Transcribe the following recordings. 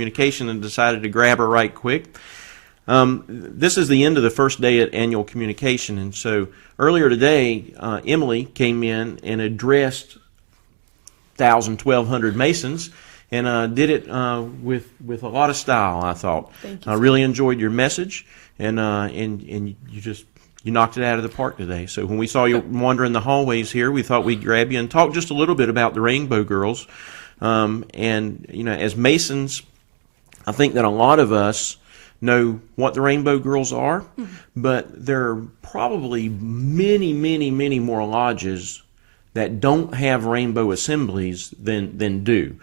communication and decided to grab her right quick. This is the end of the first day at annual communication, and so earlier today, Emily came in and addressed 1,200 Masons, and did it with a lot of style. I thought. Thank you. I really enjoyed your message, and you knocked it out of the park today. So when we saw you wandering the hallways here, we thought we'd grab you and talk just a little bit about the Rainbow Girls. And as Masons, I think that a lot of us know what the Rainbow Girls are, but there are probably many, many, many more lodges that don't have rainbow assemblies than do.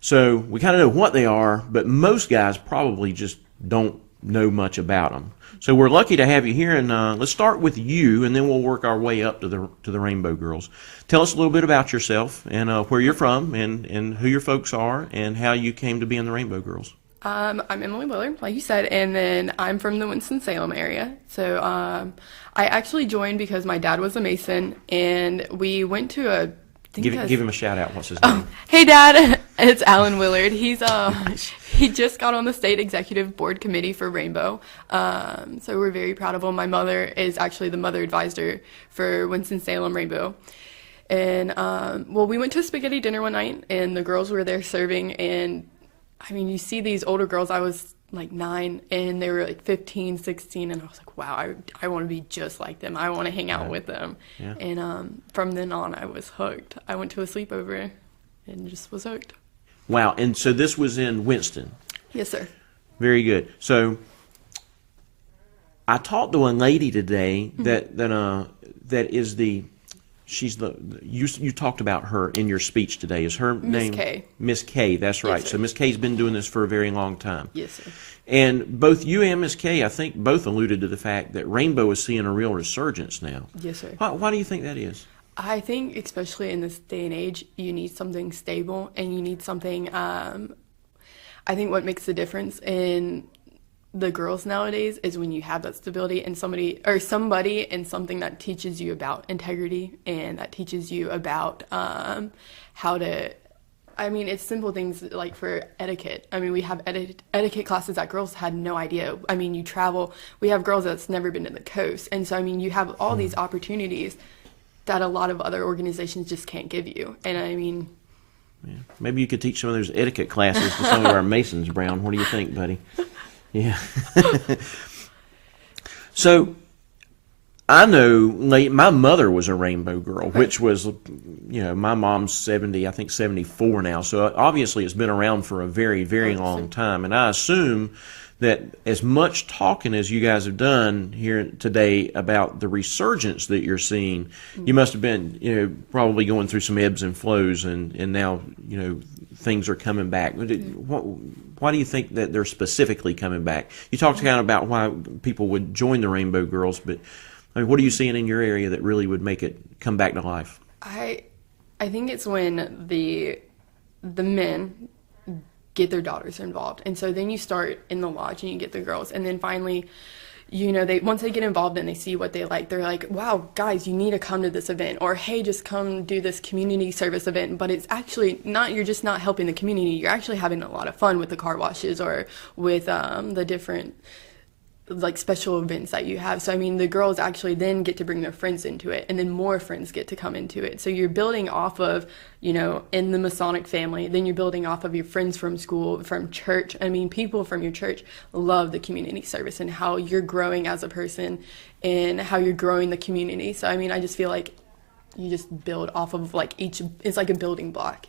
So we kind of know what they are, but most guys probably just don't know much about them. So we're lucky to have you here, and let's start with you, and then we'll work our way up to the Rainbow Girls. Tell us a little bit about yourself, and where you're from, and who your folks are, and how you came to be in the Rainbow Girls. I'm Emily Willard, like you said, and then I'm from the Winston-Salem area. So I actually joined because my dad was a Mason, and we went to a... Give him a shout out. What's his name? Hey, Dad. It's Alan Willard. He's he just got on the state executive board committee for Rainbow. So we're very proud of him. My mother is actually the mother advisor for Winston-Salem Rainbow. And we went to a spaghetti dinner one night, and the girls were there serving, and I mean, you see these older girls. I was like 9, and they were like 15, 16, and I was like, wow, I want to be just like them. I want to hang out with them. Yeah. And from then on, I was hooked. I went to a sleepover and just was hooked. Wow, and so this was in Winston? Yes, sir. Very good. So I talked to a lady today that is you talked about her in your speech today. Is her name? Miss K. Miss K, that's right. Yes, so Miss K's been doing this for a very long time. Yes, sir. And both you and Miss K, I think, both alluded to the fact that Rainbow is seeing a real resurgence now. Yes, sir. Why do you think that is? I think, especially in this day and age, you need something stable, and you need something, I think what makes the difference in the girls nowadays is when you have that stability and somebody and something that teaches you about integrity, and that teaches you about how to, I mean, it's simple things like for etiquette. I mean, we have etiquette classes that girls had no idea. I mean, you travel, we have girls that's never been to the coast, and so I mean, you have all these opportunities that a lot of other organizations just can't give you. And I mean, yeah. Maybe you could teach some of those etiquette classes to some of our Masons, Brown. What do you think, buddy? Yeah. So I know my mother was a Rainbow Girl, which was, my mom's 70, I think 74 now. So obviously it's been around for a very, very long time. And I assume that as much talking as you guys have done here today about the resurgence that you're seeing, you must have been, probably going through some ebbs and flows, and now, things are coming back. Why do you think that they're specifically coming back? You talked kind of about why people would join the Rainbow Girls, but I mean, what are you seeing in your area that really would make it come back to life? I think it's when the men get their daughters involved, and so then you start in the lodge and you get the girls, and then finally, once they get involved and they see what they like, they're like, wow, guys, you need to come to this event, or hey, just come do this community service event. But it's actually not, you're just not helping the community, you're actually having a lot of fun with the car washes or with the different like special events that you have. So I mean, the girls actually then get to bring their friends into it, and then more friends get to come into it. So you're building off of, in the Masonic family, then you're building off of your friends from school, from church. I mean, people from your church love the community service and how you're growing as a person and how you're growing the community. So I mean, I just feel like you just build off of like it's like a building block.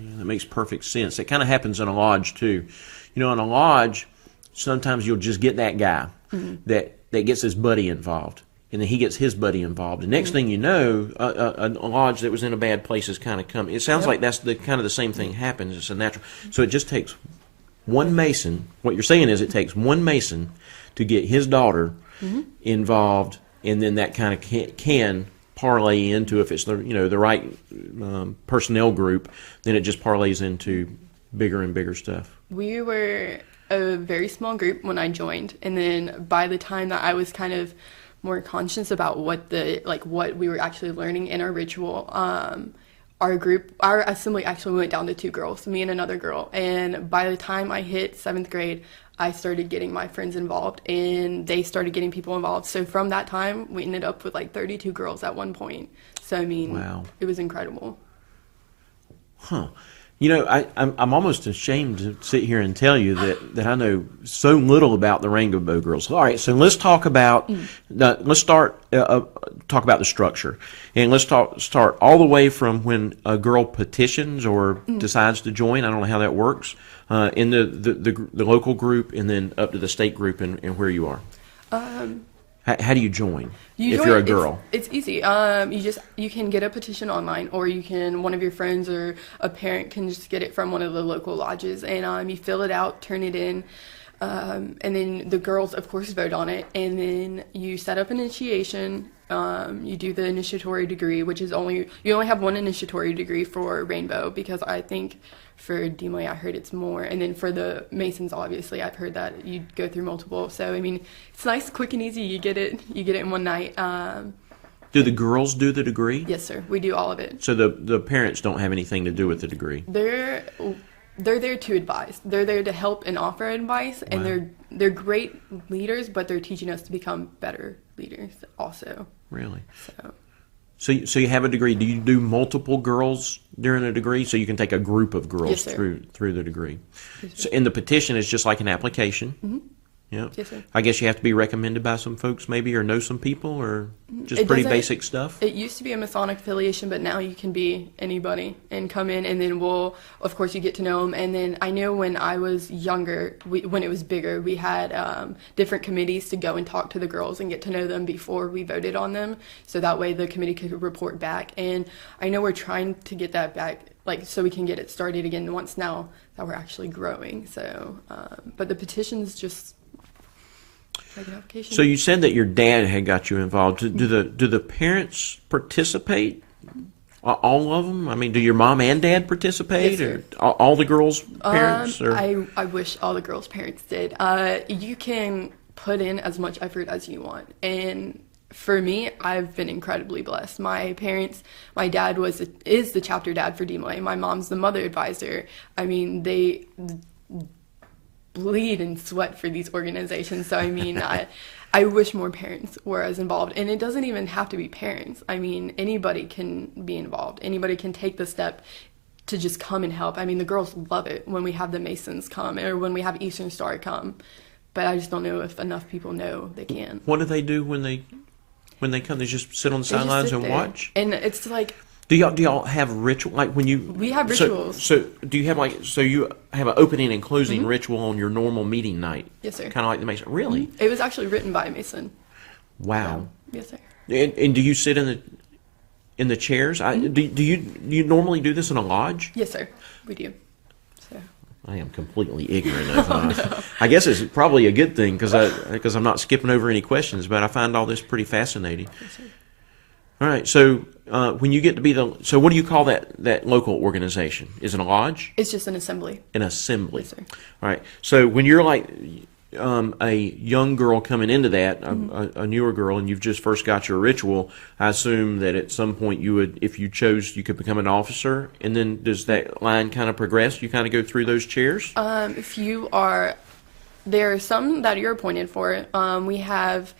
Yeah, that makes perfect sense. It kind of happens in a lodge too. In a lodge, sometimes you'll just get that guy that gets his buddy involved, and then he gets his buddy involved. The next thing you know, a lodge that was in a bad place is kind of come. It sounds like that's the same thing happens. It's a natural. So it just takes one Mason. What you're saying is it takes one Mason to get his daughter involved, and then that kind of can parlay into, if it's the right personnel group, then it just parlays into bigger and bigger stuff. We were a very small group when I joined, and then by the time that I was kind of more conscious about what we were actually learning in our ritual, our assembly actually went down to 2 girls, me and another girl. And by the time I hit 7th grade, I started getting my friends involved, and they started getting people involved. So from that time, we ended up with like 32 girls at one point. So I mean, Wow. it was incredible. Huh. You know, I'm almost ashamed to sit here and tell you that I know so little about the Rainbow Girls. All right, so let's talk about let's start talk about the structure, and let's start all the way from when a girl petitions or decides to join. I don't know how that works in the local group, and then up to the state group, and where you are. How do you join if you're a girl? It's easy. You can get a petition online, or you can, one of your friends or a parent can just get it from one of the local lodges, and you fill it out, turn it in, and then the girls, of course, vote on it, and then you set up initiation. You do the initiatory degree, which is you only have one initiatory degree for Rainbow, because I think for DMLA I heard it's more, and then for the Masons, obviously I've heard that you go through multiple. So I mean, it's nice, quick and easy. You get it in one night. Do the girls do the degree? Yes, sir. We do all of it. So the parents don't have anything to do with the degree. They're there to advise. They're there to help and offer advice, and Wow. they're great leaders, but they're teaching us to become better leaders also. Really? So So you have a degree. Do you do multiple girls during a degree? So you can take a group of girls Yes, sir. through the degree. Yes, sir. So in the petition, it's just like an application. Mm-hmm. Yeah. Yes, sir. I guess you have to be recommended by some folks, maybe, or know some people, or just It pretty doesn't- basic stuff. It used to be a Masonic affiliation, but now you can be anybody and come in, and then of course, you get to know them. And then I know when I was younger, when it was bigger, we had different committees to go and talk to the girls and get to know them before we voted on them. So that way the committee could report back. And I know we're trying to get that back, like, so we can get it started again once now that we're actually growing. So, but the petition's just like an application. So you said that your dad had got you involved. Do the parents participate? All of them? I mean, do your mom and dad participate, Yes, sir. or all the girls' parents? Or? I wish all the girls' parents did. You can put in as much effort as you want, and for me, I've been incredibly blessed. My parents, my dad is the chapter dad for DMLA. My mom's the mother advisor. I mean, they bleed and sweat for these organizations. So I mean, I wish more parents were as involved. And it doesn't even have to be parents. I mean, anybody can be involved. Anybody can take the step to just come and help. I mean, the girls love it when we have the Masons come, or when we have Eastern Star come. But I just don't know if enough people know they can. What do they do when they come? They just sit on the They just sidelines sit and there. watch? And it's like, Do y'all have ritual, like when you? We have rituals. So do you have you have an opening and closing ritual on your normal meeting night? Yes, sir. Kind of like the Mason. Really? It was actually written by a Mason. Wow. Yes, sir. And do you sit in the chairs? Do you normally do this in a lodge? Yes, sir. We do. So. I am completely ignorant of. I guess it's probably a good thing because I'm not skipping over any questions, but I find all this pretty fascinating. Yes, sir. All right, so when you get to be so what do you call that local organization? Is it a lodge? It's just an assembly. An assembly. Yes, sir. All right, so when you're like a young girl coming into that, a newer girl, and you've just first got your ritual, I assume that at some point you would, if you chose, you could become an officer, and then does that line kind of progress? You kind of go through those chairs? If you are, there are some that you're appointed for. We have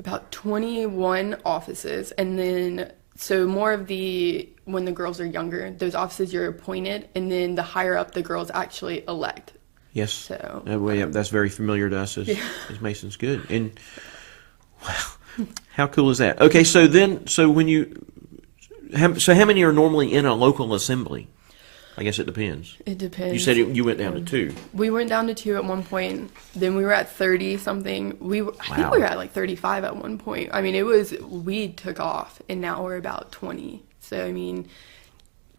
about 21 offices, and then so more of when the girls are younger, those offices you're appointed, and then the higher up the girls actually elect. Yes. So That's very familiar to us as Masons. Good. And wow, how cool is that? Okay, so how many are normally in a local assembly? I guess it depends. it depends. You said you went down to 2. We went down to 2 at one point. Then we were at 30 something. I think we were at like 35 at one point. I mean, we took off, and now we're about 20. So I mean,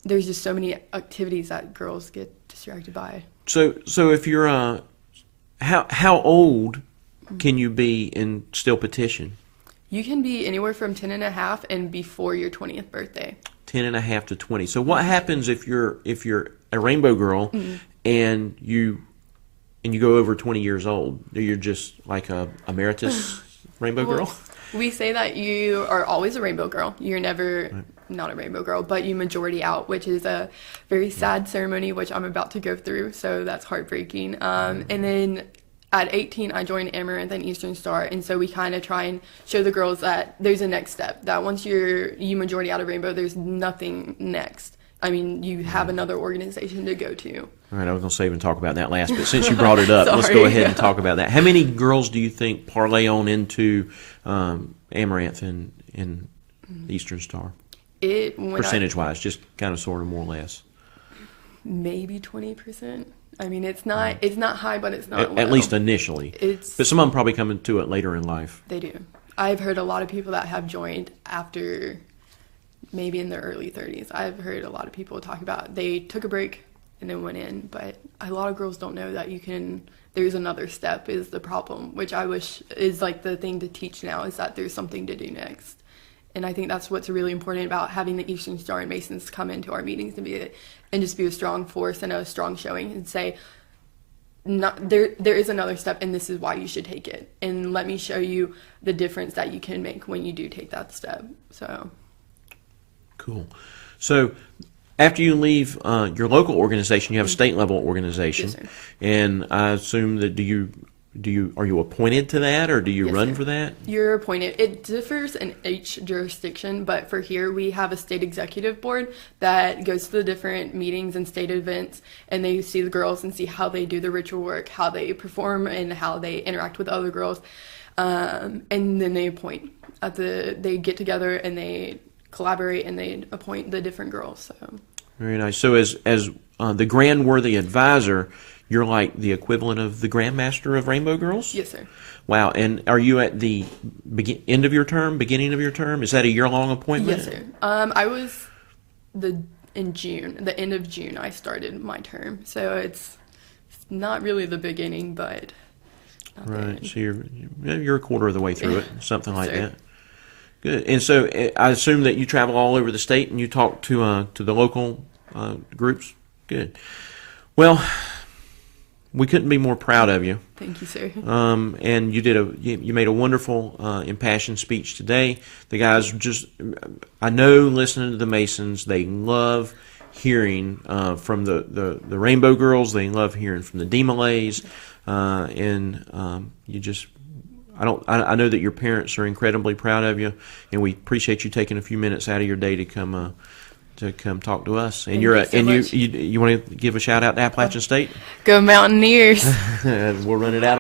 there's just so many activities that girls get distracted by. So if you're how old can you be and still petition? You can be anywhere from 10 and a half and before your 20th birthday. 10 and a half to 20. So what happens if you're a rainbow girl and you go over 20 years old? You're just like a emeritus rainbow girl? We say that you are always a rainbow girl. You're never not a rainbow girl, but you majority out, which is a very sad ceremony, which I'm about to go through. So that's heartbreaking. And then at 18, I joined Amaranth and Eastern Star, and so we kind of try and show the girls that there's a next step. That once you majority out of rainbow, there's nothing next. I mean, you have another organization to go to. All right, I was going to save and talk about that last, but since you brought it up, let's go ahead and talk about that. How many girls do you think parlay on into Amaranth and Eastern Star? Percentage-wise, just kind of sort of more or less. Maybe 20%. I mean, it's not high, but it's not low. At least initially. But some of them probably come into it later in life. They do. I've heard a lot of people that have joined after maybe in their early 30s. I've heard a lot of people talk about they took a break and then went in, but a lot of girls don't know that there's another step is the problem, which I wish is like the thing to teach now, is that there's something to do next. And I think that's what's really important about having the Eastern Star and Masons come into our meetings and just be a strong force and a strong showing and say, there is another step and this is why you should take it. And let me show you the difference that you can make when you do take that step. So. Cool. So after you leave your local organization, you have a state level organization. Yes, sir. And I assume that are you appointed to that, or do you run for that? You're appointed. It differs in each jurisdiction, but for here we have a state executive board that goes to the different meetings and state events, and they see the girls and see how they do the ritual work, how they perform, and how they interact with other girls. And then they appoint. They get together and they collaborate and they appoint the different girls. So very nice. So as the Grand Worthy Advisor, you're like the equivalent of the Grandmaster of Rainbow Girls? Yes, sir. Wow. And are you at the end of your term, beginning of your term? Is that a year-long appointment? Yes, sir. I was in June, the end of June, I started my term. So it's not really the beginning, but right. So you're a quarter of the way through it, something like that. Good. And so I assume that you travel all over the state and you talk to the local groups? Good. Well, we couldn't be more proud of you. Thank you, sir. And you made a wonderful, impassioned speech today. The guys I know, listening to the Masons, they love hearing from the Rainbow Girls. They love hearing from the D-Malays. I know that your parents are incredibly proud of you, and we appreciate you taking a few minutes out of your day to come talk to us. And you want to give a shout out to Appalachian State? Go Mountaineers! We'll run it out.